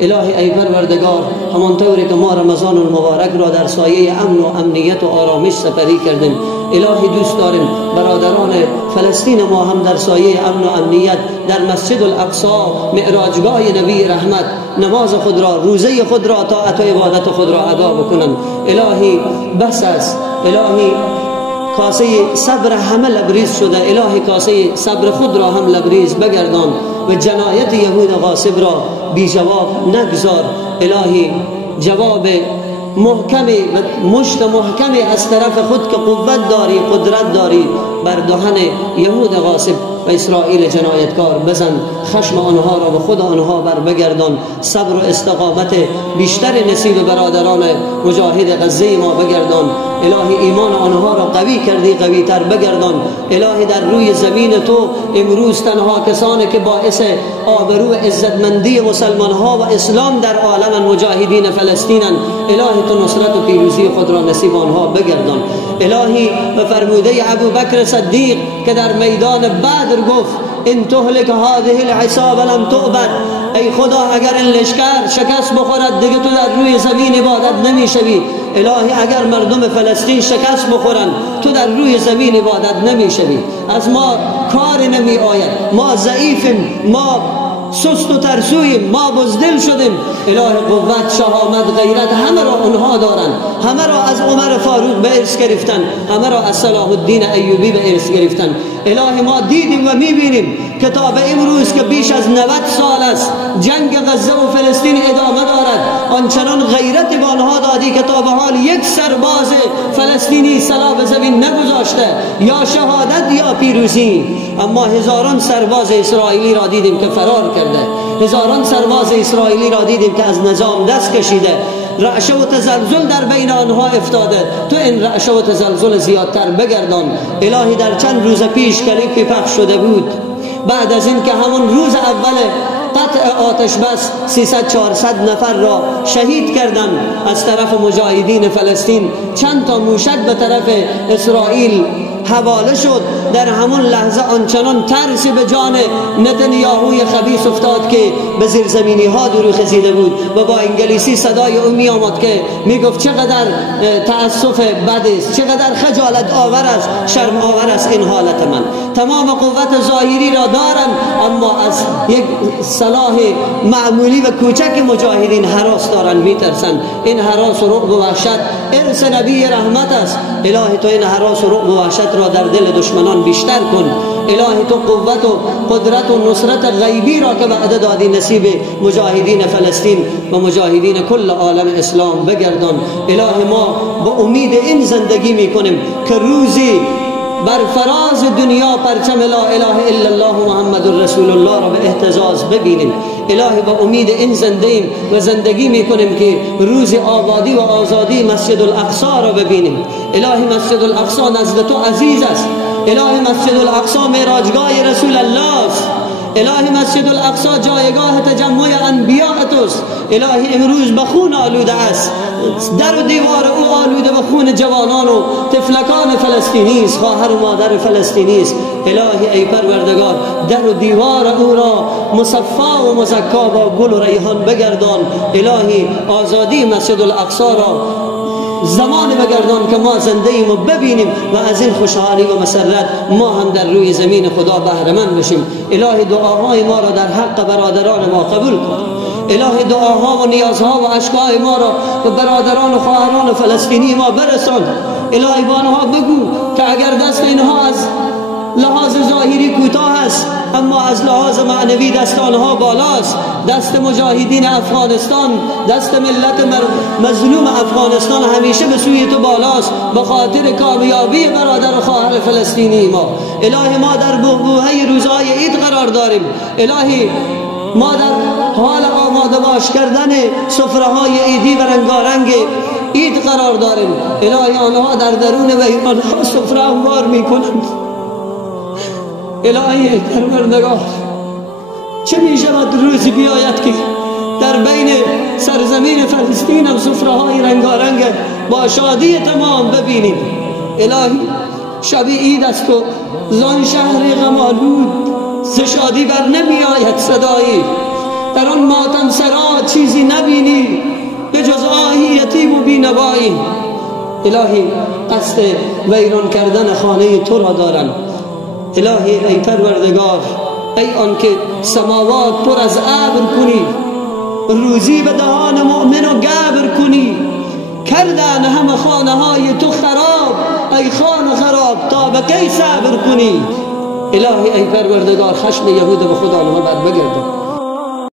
الهی ای پروردگار، همانطوری که ما رمضان المبارک را در سایه امن و امنیت و آرامش سپری کردیم، الهی دوست داریم برادران فلسطین ما هم در سایه امن و امنیت در مسجد الاقصی، معراجگاه نبی رحمت، نماز خود را، روزه خود را، طاعت و عبادت خود را ادا بکنند. الهی بس است، الهی کاسه صبر همه لبریز شده، الهی کاسه صبر خود را هم لبریز بگردان و جنایت یهود غاصب را بی جواب نگذار. الهی جواب محکمی و مشت محکمی از طرف خود که قوت داری، قدرت داری، بر دهن یهود غاصب و اسرائیل جنایتکار بزن. خشم آنها را به خود آنها بر بگردان. صبر و استقامت بیشتر نصیب برادران مجاهد غزه ما بگردان. الهی ایمان آنها را قوی کردی، قوی تر بگردان. الهی در روی زمین تو امروز تنها کسانی که باعث آبرو عزتمندی مسلمان ها و اسلام در عالم مجاهدین فلسطینن، الهی تو نصرت و پیروزی خود را نصیب آنها بگردان. الهی به فرموده ابوبکر صدیق که در میدان بدر گفت ان تهلك هذه العصابه لم تعبد، ای خدا اگر این لشکر شکست بخورد دیگه تو در روی زمین عبادت نمیشوی. الهی اگر مردم فلسطین شکست بخورند تو در روی زمین عبادت نمیشوی. از ما کار نمی آید، ما ضعیفیم، ما سست و ترسویم، ما بزدل شدیم. الهی قوت، شهامت، غیرت همه را اونها دارند، همه را از عمر فاروق به ارث گرفتن، همه را از صلاح الدین ایوبی به ارث گرفتن. الهی ما دیدیم و میبینیم که تا به امروز که بیش از 90 سال است جنگ غزه و فلسطین ادامه دارد، آنچنان غیرت به آنها دادی که تا به حال یک سرباز فلسطینی سلاح به زمین نگذاشته، یا شهادت یا پیروزی. اما هزاران سرباز اسرائیلی را دیدیم که فرار کرده، هزاران سرباز اسرائیلی را دیدیم که از نظام دست کشیده، رعشه و تزلزل در بین آنها افتاده. تو این رعشه و تزلزل زیادتر بگردان. الهی در چند روز پیش کلیپی پخش شده بود، بعد از این که همون روز اول قطع آتش بس 300-400 نفر را شهید کردند از طرف مجاهدین فلسطین، چند تا موشک به طرف اسرائیل حواله شد. در همون لحظه آنچنان ترسی به جان نتانیاهوی خبیث افتاد که به زیرزمینی ها درو خزیده بود و با انگلیسی صدای او می آمد که می گفت چقدر تأسف بد است، چقدر خجالت آور است، شرم آور است این حالت من. تمام قوت ظاهری را دارم اما از یک سلاح معمولی و کوچک مجاهدین هراس دارن، می ترسن. این هراس و رعب و وحشت ارث نبی رحمت است. الهی تو این هراس و رعب و وحشت را در دل دشمنان بیشتر کن. الهی تو قوت و قدرت و نصرت غیبی را که وعده دادی نصیب مجاهدین فلسطین و مجاهدین کل عالم اسلام بگردان. الهی ما با امید این زندگی می کنیم که روزی بر فراز دنیا پرچم لا اله الا الله محمد رسول الله را به اهتزاز ببینیم. الهی با امید این زندگیم و زندگی میکنیم که روز آبادی و آزادی مسجد الاقصی را ببینیم. الهی مسجد الاقصی نزد تو عزیز است. الهی مسجد الاقصی معراجگاه رسول الله است. الهی مسجد الاقصی جایگاه تجمع انبیاء توست. الهی امروز به خون آلوده است، در و دیوار او آلوده به خون جوانان و طفلکان فلسطینی است، خواهر و مادر فلسطینی است. الهی ای پروردگار در و دیوار او را مصفا و مزکا با گل و ریحان بگردان. الهی آزادی مسجد الاقصی را زمان بگردان که ما زنده ایم و ببینیم و از این خوشحالی و مسرت ما هم در روی زمین خدا بهره مند بشیم. الهی دعاهای ما را در حق برادران ما قبول کن. الهی دعاها و نیازها و اشکای ما را به برادران و خواهران فلسطینی ما برسان. الهی با آنها بگو که اگر دست اینها از لحاظ ظاهری کوتاه است اما از لحاظ معنوی دست آنها بالاست. دست مجاهدین افغانستان، دست ملت مظلوم افغانستان همیشه به سوی تو بالاست به خاطر کامیابی برادر و خواهر فلسطینی ما. الهی ما در بحبوحه روزهای عید قرار داریم. الهی ما در حال آماده باش کردن سفره‌های عیدی و رنگارنگ عید قرار داریم. الهی آنها در درون ویران‌ها سفره هموار می‌کنند. الهی پروردگار چه می شود روزی بیاید که در بین سرزمین فلسطین هم سفره‌های رنگارنگ با شادی تمام ببینیم. الهی شب عید است و زان شهر غم‌آلود ز شادی بر نمی آید صدایی. در آن ماتم سرا چیزی نبینی به جز آهی یتیم و بینوایی. الهی قصد ویران کردن خانه تو را دارم. الهی ای پروردگار، ای آن که سماوات پر از ابر کنی، روزی به دهان مؤمن و گبر کنی، کردن همه خانه های تو خراب، ای خانه خراب تا به کی صبر کنی. الهی ای پروردگار خشم یهود به خود آنها بر بگردان.